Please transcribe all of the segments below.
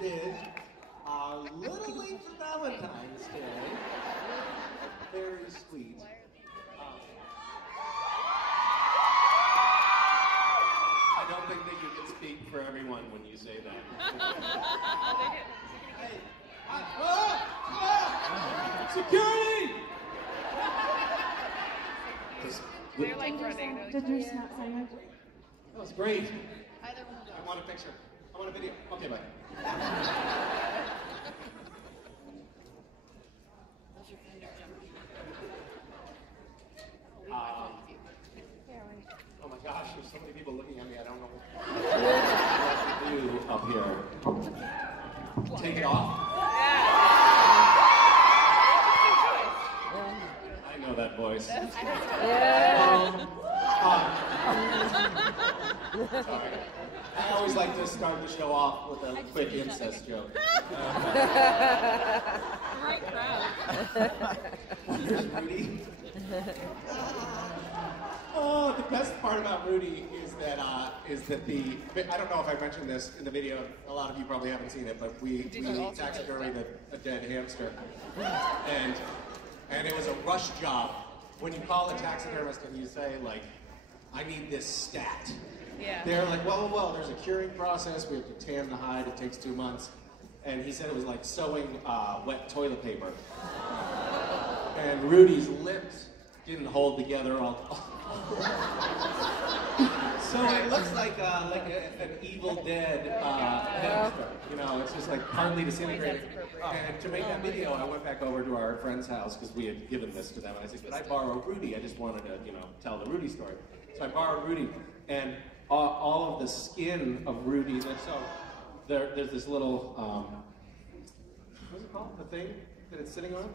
did a little late for Valentine's Day. Very sweet. I don't think that you can speak for everyone when you say that. Hey, security! They're like running. Did you snap sign? That was great. I want a picture. I want a video. Okay, bye. Oh my gosh, there's so many people looking at me. I don't know what to do up here. Take it off? I know that voice. Sorry. I always like to start the show off with a quick incest joke. Right crowd. Where's Rudy? Oh, the best part about Rudy is that I don't know if I mentioned this in the video. A lot of you probably haven't seen it, but we taxidermied a dead hamster, and it was a rush job. When you call a taxidermist and you say like, I need this stat. Yeah. They're like, well, there's a curing process. We have to tan the hide. It takes 2 months. And he said it was like sewing wet toilet paper. And Rudy's lips didn't hold together all. So it looks like an Evil Dead hamster. You know, it's just like hardly disintegrated. And to make that video, I went back over to our friend's house because we had given this to them. And I said, could I borrow Rudy? I just wanted to, tell the Rudy story. So I borrowed Rudy, and all of the skin of Rudy. So there's this little what's it called? The thing that it's sitting on?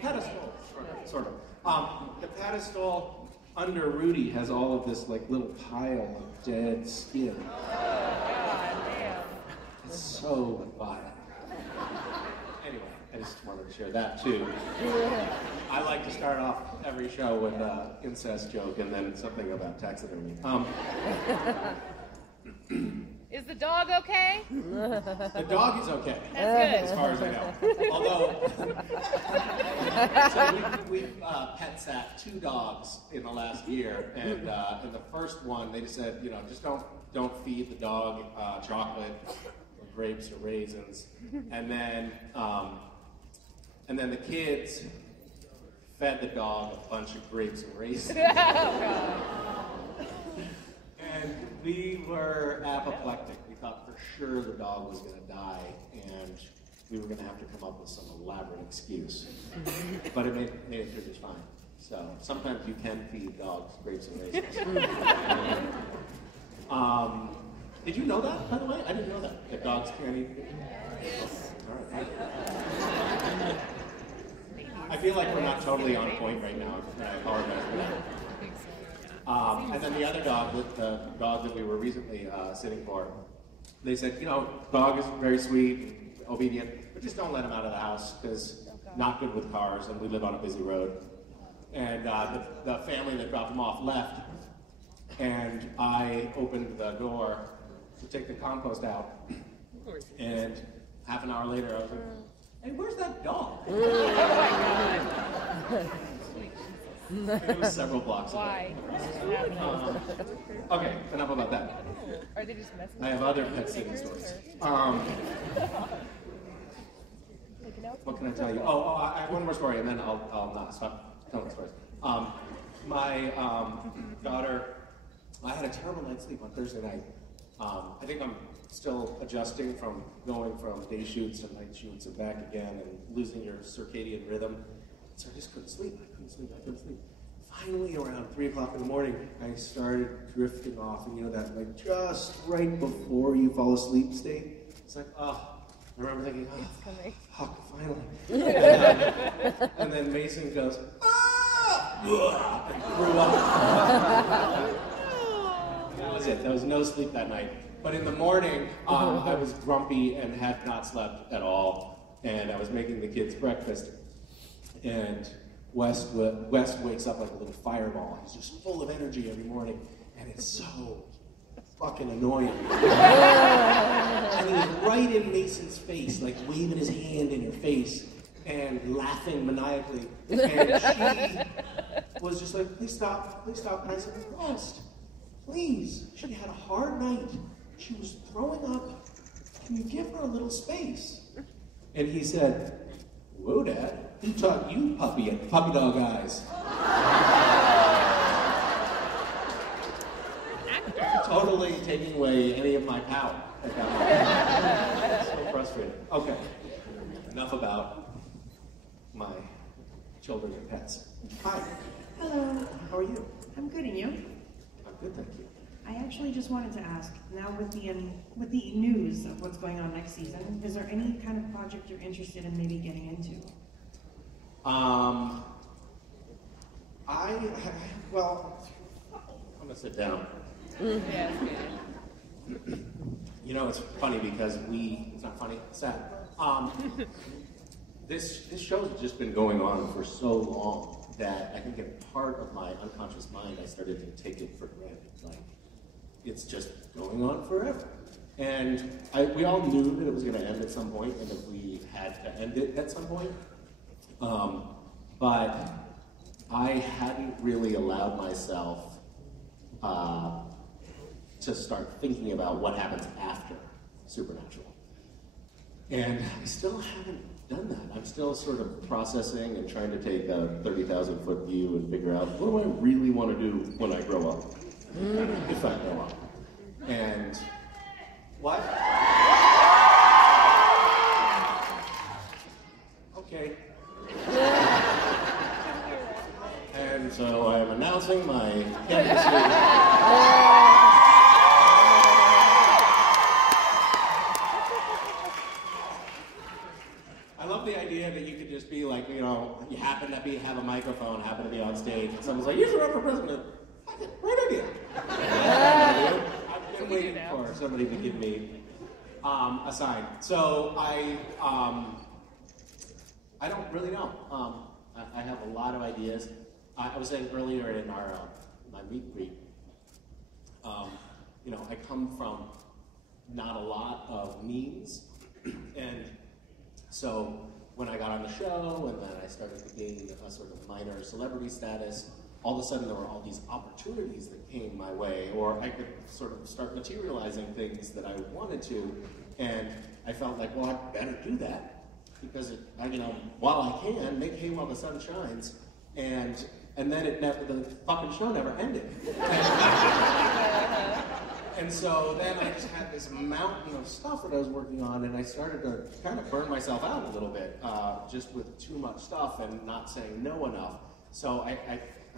Pedestal, sort of. The pedestal under Rudy has all of this like little pile of dead skin. Oh God, damn. It's so vile. Anyway, I just wanted to share that too. I like to start off every show with an incest joke and then something about taxidermy. Is the dog okay? The dog is okay. That's good. As far as I know. Although, so we've pet sat 2 dogs in the last year, and in the first one they just said, just don't feed the dog chocolate or grapes or raisins, and then the kids fed the dog a bunch of grapes and raisins. Oh God. And we were apoplectic. We thought for sure the dog was going to die, and we were going to have to come up with some elaborate excuse. But it made it through just fine. So sometimes you can feed dogs grapes and raisins. Did you know that, by the way? I didn't know that dogs can't eat. Yes. All right. I feel like we're not totally on point right now, and I apologize for that. And then the other dog, the dog that we were recently sitting for, they said, dog is very sweet, obedient, but just don't let him out of the house because not good with cars, and we live on a busy road. And the family that dropped him off left, and I opened the door to take the compost out, and half an hour later I was like, hey, where's that dog? Oh my God. It was several blocks Why? away. Okay, enough about that. Are they just messing? I have other pet sitting stories. What can I tell you? Oh, I have one more story, and then I'll not stop telling stories. My daughter, I had a terrible night's sleep on Thursday night. I think I'm still adjusting from going from day shoots to night shoots and back again and losing your circadian rhythm. So I just couldn't sleep. I couldn't sleep. Finally, around 3 o'clock in the morning, I started drifting off. And that like just right before you fall asleep state. It's like, I remember thinking, fuck, finally. And then Mason goes, and threw up. That was it. There was no sleep that night. But in the morning, I was grumpy and had not slept at all. And I was making the kids breakfast. And West wakes up like a little fireball. He's just full of energy every morning, and it's so fucking annoying. right in Mason's face, like waving his hand in her face and laughing maniacally. And she was just like, please stop, please stop. And I said, Rust, please. She had a hard night. She was throwing up. Can you give her a little space? And he said, whoa, Dad, who taught you puppy dog eyes? Totally taking away any of my power at that moment. So frustrating. Okay, enough about my children and pets. Hi. Hello. How are you? I'm good, and you? I'm good, thank you. I actually just wanted to ask, now with the news of what's going on next season, is there any kind of project you're interested in maybe getting into? Well, I'm gonna sit down. Yeah. You know, it's funny because it's not funny, it's sad. This show's just been going on for so long that I think in part of my unconscious mind, I started to take it for granted. Like, it's just going on forever. And we all knew that it was gonna end at some point and that we had to end it at some point. But I hadn't really allowed myself to start thinking about what happens after Supernatural. And I still haven't done that. I'm still sort of processing and trying to take a 30,000-foot view and figure out, what do I really want to do when I grow up? If I grow up. And what? Okay. And so I am announcing my candidacy. I love the idea that you could just be like, you know, you happen to have a microphone, happen to be on stage, and someone's like, you should run for president. Great idea. I've been waiting for somebody to give me a sign. So I don't really know. I have a lot of ideas. I was saying earlier in my meet and greet, you know, I come from not a lot of means, and so when I got on the show and then I started to gain a sort of minor celebrity status, all of a sudden there were all these opportunities that came my way, or I could sort of start materializing things that I wanted to, and I felt like, well, I better do that, because you know, while I can, make hay while the sun shines, and then the fucking show never ended. And so then I just had this mountain of stuff that I was working on, and I started to kind of burn myself out a little bit, just with too much stuff and not saying no enough. So I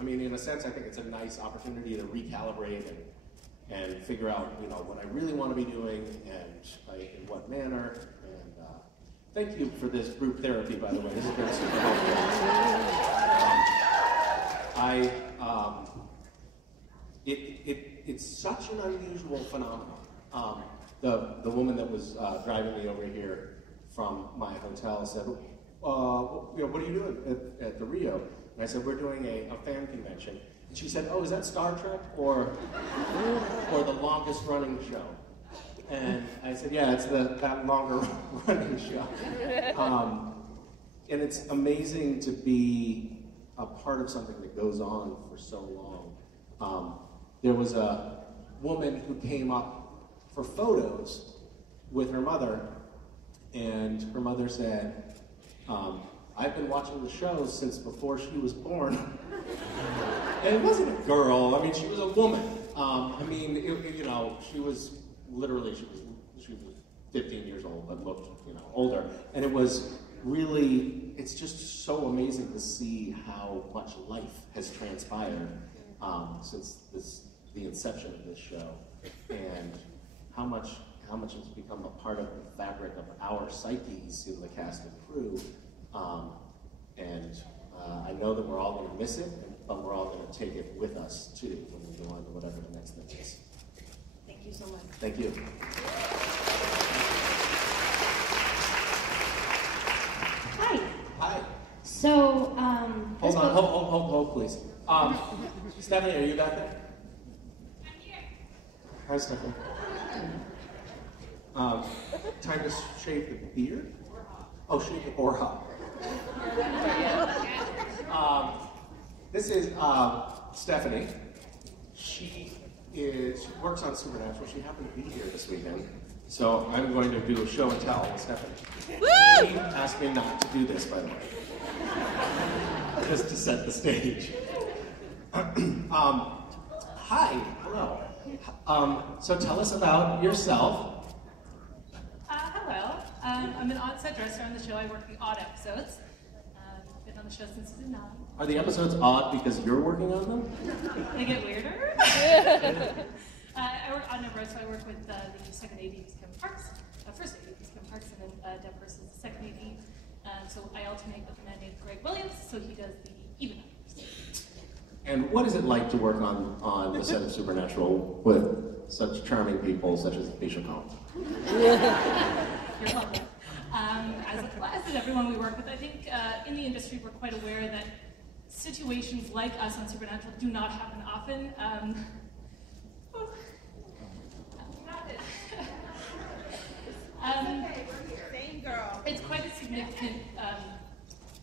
mean, in a sense, I think it's a nice opportunity to recalibrate and figure out, you know, what I really want to be doing and in what manner. And thank you for this group therapy, by the way. This has been super helpful. It's such an unusual phenomenon. The woman that was driving me over here from my hotel said, you know, what are you doing at the Rio? And I said, we're doing a fan convention. And she said, oh, is that Star Trek or the longest running show? And I said, yeah, it's that longer running show. And it's amazing to be a part of something that goes on for so long. There was a woman who came up for photos with her mother, and her mother said, I've been watching the show since before she was born. And it wasn't a girl, I mean, she was a woman. I mean, you know, she was 15 years old, but looked, you know, older. And it was really, it's just so amazing to see how much life has transpired since the inception of this show, and how much has become a part of the fabric of our psyches in the cast and crew. I know that we're all going to miss it, but we're all going to take it with us too when we go on to whatever the next thing is. Thank you so much. Thank you. Hi. Hi. So, Hold, please. Stephanie, are you back there? I'm here. Hi, Stephanie. Time to shave the beard? Oh, shave the Orha. This is Stephanie. She works on Supernatural. She happened to be here this weekend. So I'm going to do a show and tell with Stephanie. She asked me not to do this, by the way. Just to set the stage. Hi, hello. So tell us about yourself. Hello. I'm an odd set dresser on the show. I work the odd episodes. Been on the show since season 9. Are the episodes odd because you're working on them? They get weirder. I work odd numbers, so I work with the second AD, Kevin Parks, first AD, Kevin Parks, and then Deborah's is the second AD. So I alternate with a man named Greg Williams, so he does the even numbers. And what is it like to work on the set of Supernatural with such charming people such as Misha? You're welcome. As with everyone we work with, I think in the industry we're quite aware that situations like us on Supernatural do not happen often. Same girl. It's quite a significant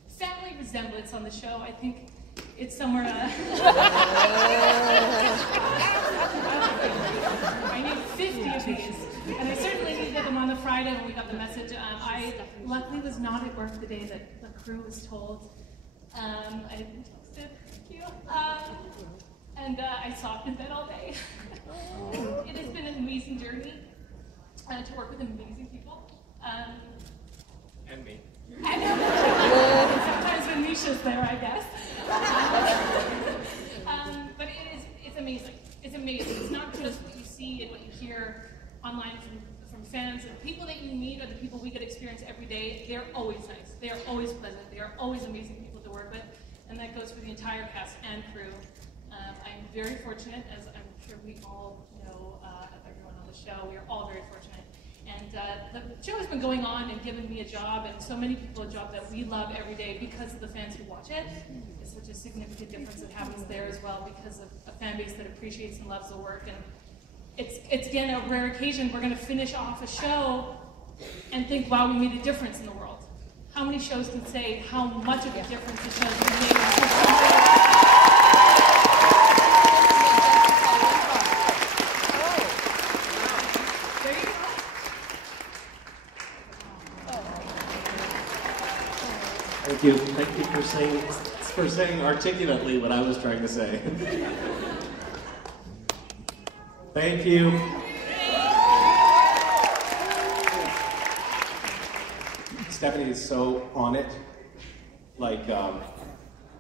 family resemblance on the show. I think it's somewhere. I need 50 of these, and I certainly needed them on the Friday when we got the message. I luckily was not at work the day that the crew was told. I didn't text it. Thank you. And I sobbed in bed all day. It has been an amazing journey to work with amazing people. And me. And sometimes when Misha's there, I guess. But it's amazing. It's amazing. It's not just what you see and what you hear online from fans. The people that you meet are the people we get to experience every day. They're always nice. They are always pleasant. They are always amazing people to work with. And that goes for the entire cast and crew. I'm very fortunate, as I'm sure we all know of everyone on the show. We are all very fortunate. And the show has been going on and given me a job, and so many people a job that we love every day because of the fans who watch it. It's such a significant difference that happens there as well because of a fan base that appreciates and loves the work. And it's again a rare occasion. We're going to finish off a show and think, wow, we made a difference in the world. How many shows can say how much of a difference the shows have made? Thank you. Thank you for saying articulately what I was trying to say. Thank you. Stephanie is so on it. Like,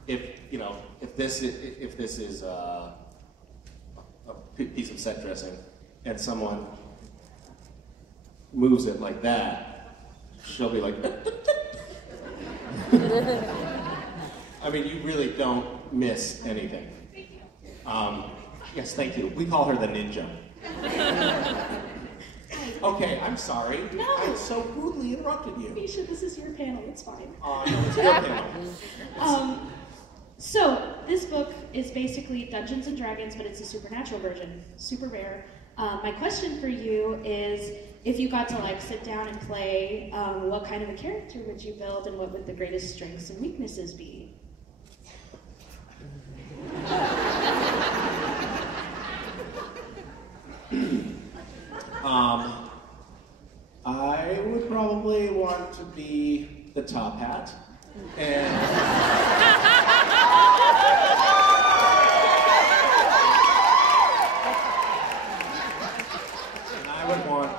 if this is a piece of set dressing, and someone moves it like that, she'll be like. I mean, you really don't miss anything. Thank you. Yes, thank you. We call her the ninja. Okay, I'm sorry. No. I so rudely interrupted you. Misha, this is your panel. It's fine. No, it's your panel. So this book is basically Dungeons and Dragons, but it's a supernatural version. Super rare. My question for you is, if you got to sit down and play, what kind of a character would you build, and what would the greatest strengths and weaknesses be? I would probably want to be the top hat, and I would want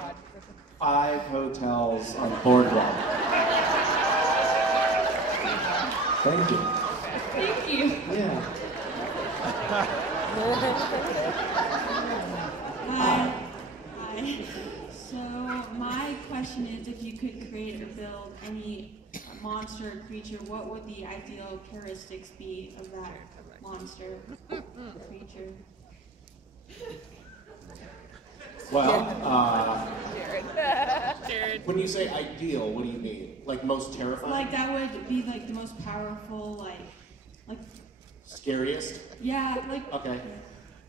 5 hotels on Boardwalk. Thank you. Thank you. Yeah. Hi. So my question is, if you could create or build any monster or creature, what would the ideal characteristics be of that monster or creature? Well, Jared. when you say ideal, what do you mean? Like most terrifying? Like that would be the most powerful, like Scariest? yeah, Okay.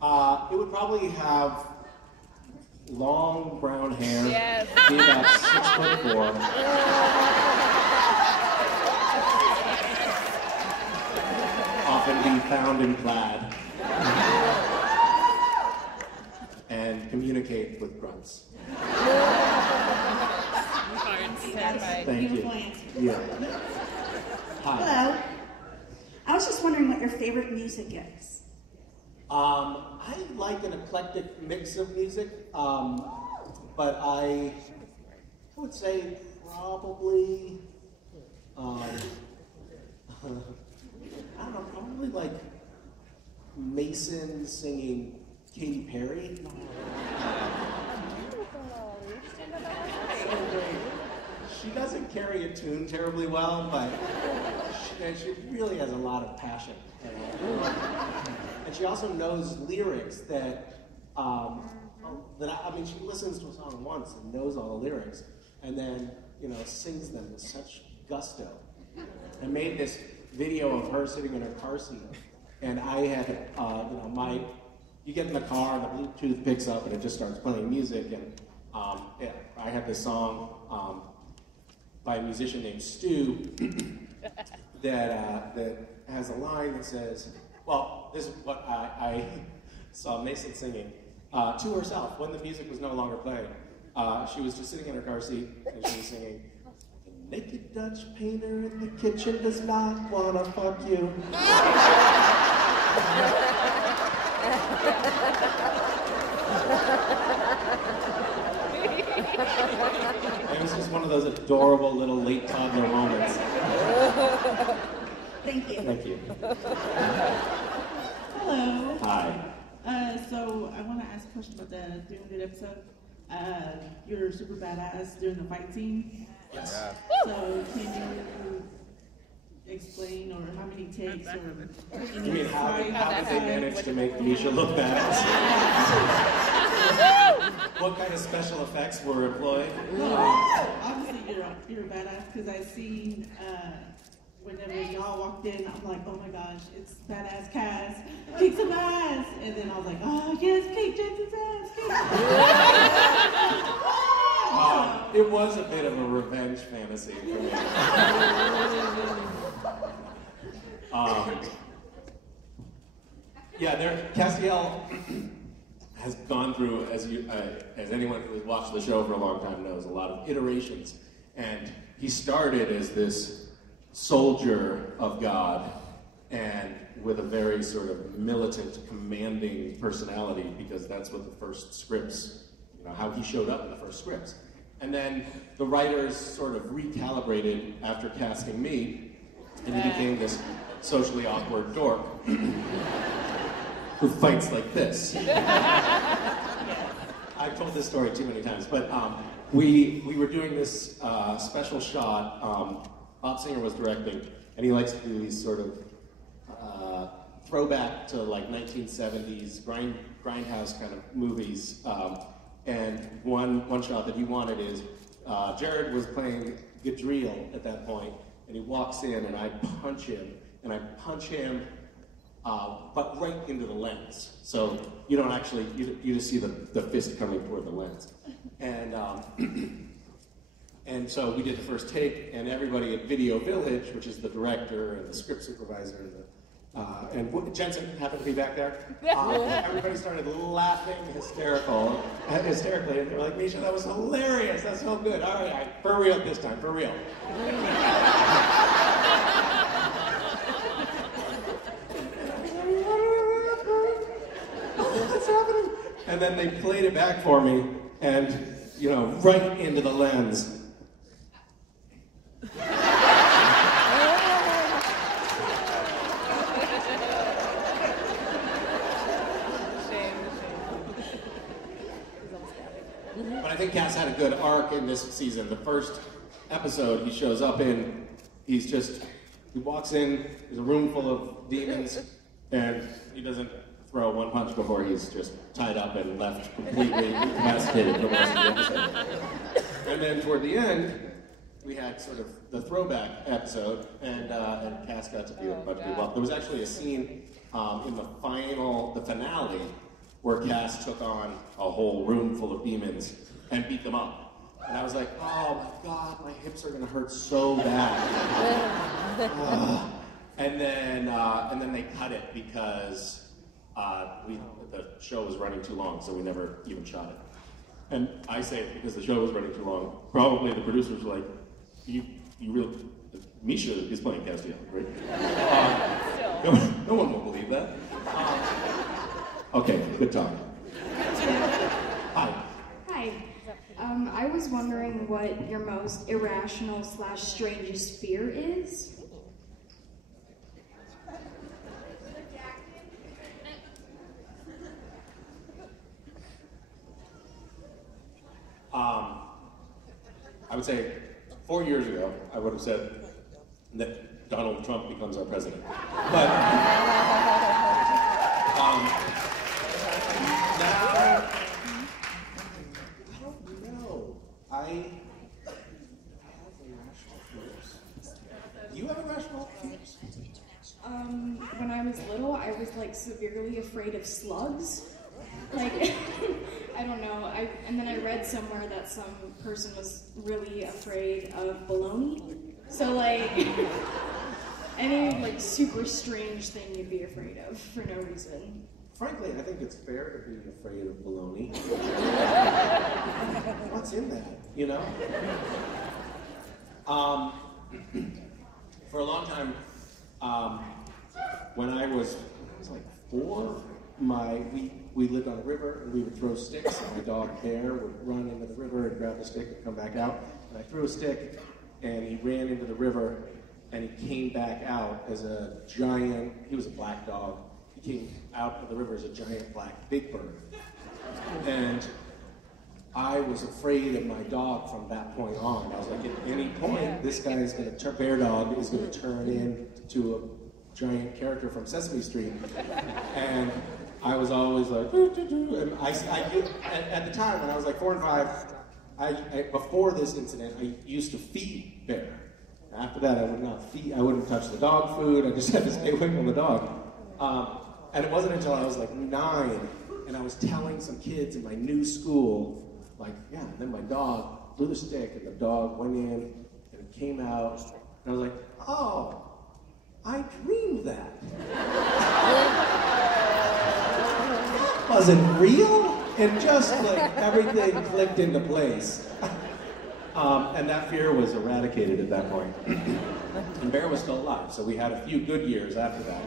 It would probably have long brown hair. Yes. be about 6'4". Often be found in plaid. And communicate with grunts. Thank you. Beautiful answer. Yeah. Hi. Hello. I was just wondering what your favorite music is. I like an eclectic mix of music, but I would say probably, I don't know, probably like Mason singing Katy Perry. She doesn't carry a tune terribly well, but she really has a lot of passion. And she also knows lyrics that she listens to a song once and knows all the lyrics, and then, sings them with such gusto. I made this video of her sitting in her car seat, and I had, you get in the car, and the Bluetooth picks up, and it just starts playing music, and I have this song by a musician named Stu that has a line that says, well, this is what I saw Mason singing to herself when the music was no longer playing. She was just sitting in her car seat, and she was singing, "The naked Dutch painter in the kitchen does not want to fuck you." It was just one of those adorable little late toddler moments. Thank you. Thank you. Hello. Hi. So I want to ask a question about the 300 episode. You're super badass during the fight scene. Yes. So can you explain, or how many takes, or You mean how did they manage to make Misha look badass? What kind of special effects were employed? Obviously you're a badass, because I seen whenever y'all walked in, I'm like, oh my gosh, it's badass Cass, kick some ass, and then I was like, oh yes, kick Jensen's ass, kick. It was a bit of a revenge fantasy for me. Castiel has gone through, as anyone who has watched the show for a long time knows, a lot of iterations. And he started as this soldier of God, and with a very sort of militant, commanding personality, because that's what the first scripts, how he showed up in the first scripts. And then the writers sort of recalibrated after casting me, and he became this socially awkward dork who fights like this. I've told this story too many times, but we were doing this special shot. Bob Singer was directing, and he likes to do these sort of throwback to like 1970s grindhouse kind of movies. And one shot that he wanted is Jared was playing Gadriel at that point, and he walks in, and I punch him, but right into the lens. So you don't actually, you just see the fist coming toward the lens. And so we did the first take, and everybody at Video Village, which is the director and the script supervisor, and Jensen happened to be back there, everybody started laughing hysterically, and they were like, Misha, that was hilarious, that's so good. All right, for real this time, for real. What's happening? And then they played it back for me, and, right into the lens. But I think Cass had a good arc in this season. The first episode he shows up in, he walks in, there's a room full of demons, and he doesn't throw one punch before he's just tied up and left completely incapacitated for the rest of the episode. And then toward the end, we had sort of the throwback episode, and Cass got to be a bunch of people. There was actually a scene in the finale, where Cass took on a whole room full of demons and beat them up. And I was like, oh my God, my hips are gonna hurt so bad. And then they cut it because the show was running too long, so we never even shot it. And I say it because the show was running too long. Probably the producers were like, you really, Misha is playing Castiel, right? No one will believe that. Okay, good talk. Hi. Hi. I was wondering what your most irrational / strangest fear is. I would say 4 years ago, I would have said that Donald Trump becomes our president. But now, I don't know. I have irrational fears. Do you have irrational fears? When I was little, I was like severely afraid of slugs. Like, I don't know. And then I read somewhere that some person was really afraid of bologna. So like, any like super strange thing you'd be afraid of for no reason. Frankly, I think it's fair to be afraid of bologna. What's in that, you know? For a long time, when I was like 4, we lived on a river and we would throw sticks, and my dog Bear would run into the river and grab the stick and come back out. And I threw a stick and he ran into the river and he came back out as a giant, he was a black dog. He came out of the river as a giant black big bird. And I was afraid of my dog from that point on. I was like, at any point, this guy is going to Bear Dog is going to turn into a giant character from Sesame Street. And I was always like, doo, doo, doo. And at the time, when I was like 4 and 5, before this incident, I used to feed Bear. After that, I wouldn't touch the dog food. I just had to stay away from the dog. And it wasn't until I was like 9, and I was telling some kids in my new school, like, yeah, and then my dog threw the stick, and the dog went in, and it came out, and I was like, oh, I dreamed that. Wasn't real? And just like everything clicked into place. And that fear was eradicated at that point. And Bear was still alive, so we had a few good years after that.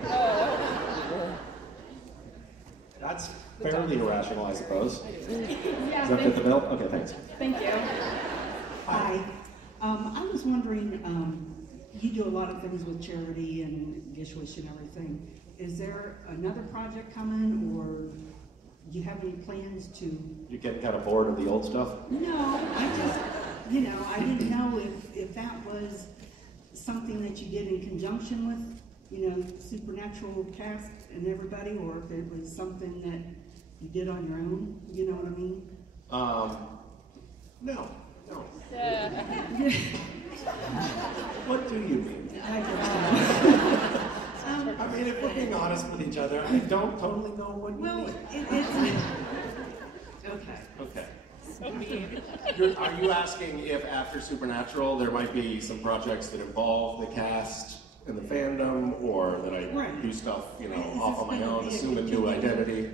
That's fairly irrational, I suppose. Yeah, Does that fit the bill? Okay, thanks. Thank you. Hi. I was wondering, you do a lot of things with charity and Gish Wish and everything. Is there another project coming, or do you have any plans to? You're getting kind of bored of the old stuff? No, I just, I didn't know if that was something that you did in conjunction with, Supernatural cast and everybody, or if it was something that you did on your own, you know what I mean? No. What do you mean? I don't know. I mean, if we're being honest with each other, I don't totally know what you mean. Okay. Are you asking if after Supernatural there might be some projects that involve the cast and the fandom, or that I do stuff, off on my own, assume a new identity?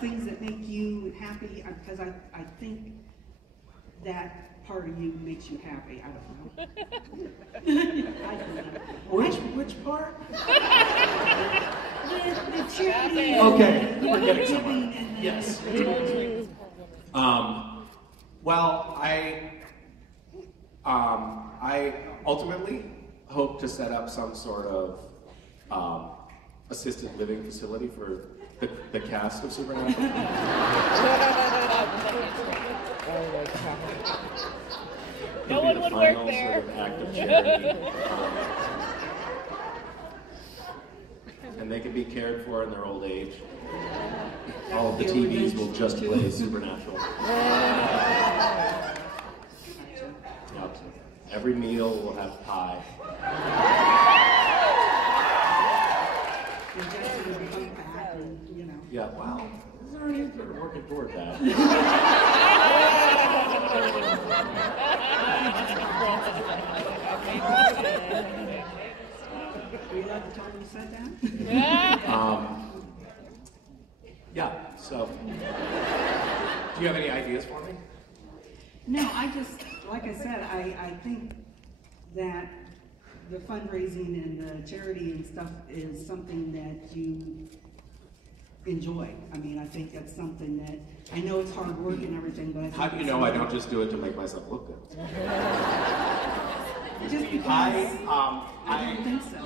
Things that make you happy, because I think that part of you makes you happy. I don't know. Which part? The charity. Okay, we're getting somewhere. Yes. Well, I ultimately hope to set up some sort of assisted living facility for the cast of Supernatural. No one would work there. Sort of act of charity. And they can be cared for in their old age. All of the TVs will just play Supernatural. Yep. Every meal will have pie. Yeah, well, we're working toward that. said that. Yeah, so, do you have any ideas for me? No, I just, like I said, I think that the fundraising and the charity and stuff is something that you enjoy. I mean, I think that's something that, I know it's hard work and everything, but I think How do you know I don't just do it to make myself look good? just because I don't think so.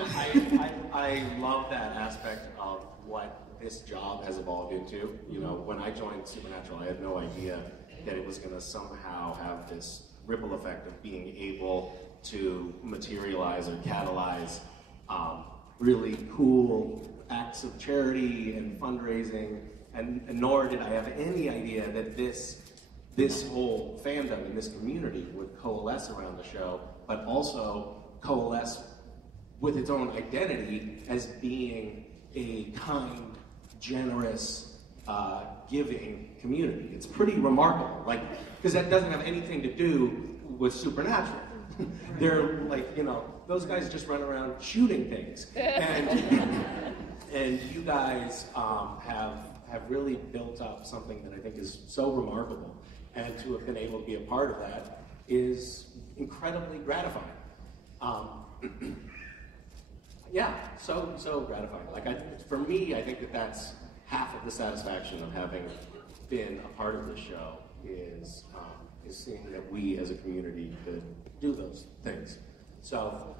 I love that aspect of what this job has evolved into. You know, when I joined Supernatural, I had no idea that it was going to somehow have this ripple effect of being able to materialize or catalyze really cool acts of charity and fundraising, and nor did I have any idea that this whole fandom and this community would coalesce around the show, but also coalesce with its own identity as being a kind, generous, giving community. It's pretty remarkable, like, because that doesn't have anything to do with Supernatural. They're like, you know, those guys just run around shooting things, and you guys have really built up something that I think is so remarkable, and to have been able to be a part of that is incredibly gratifying. Yeah, so gratifying. Like, for me, I think that's half of the satisfaction of having been a part of this show is seeing that we as a community could do those things. So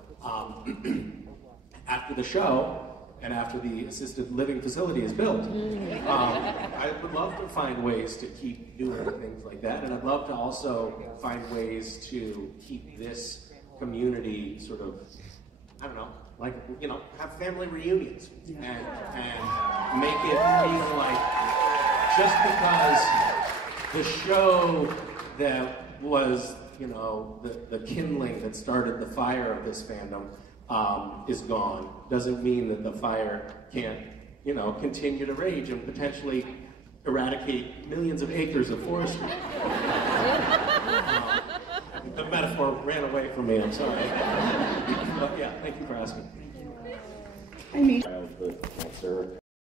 after the show and after the assisted living facility is built, I would love to find ways to keep doing things like that, and I'd love to also find ways to keep this community sort of, I don't know, like, you know, have family reunions and make it feel like just because the show that was, you know, the kindling that started the fire of this fandom is gone, doesn't mean that the fire can't, you know, continue to rage and potentially eradicate millions of acres of forestry. The metaphor ran away from me, I'm sorry. But yeah, thank you for asking. Hi, Misha. Childhood cancer.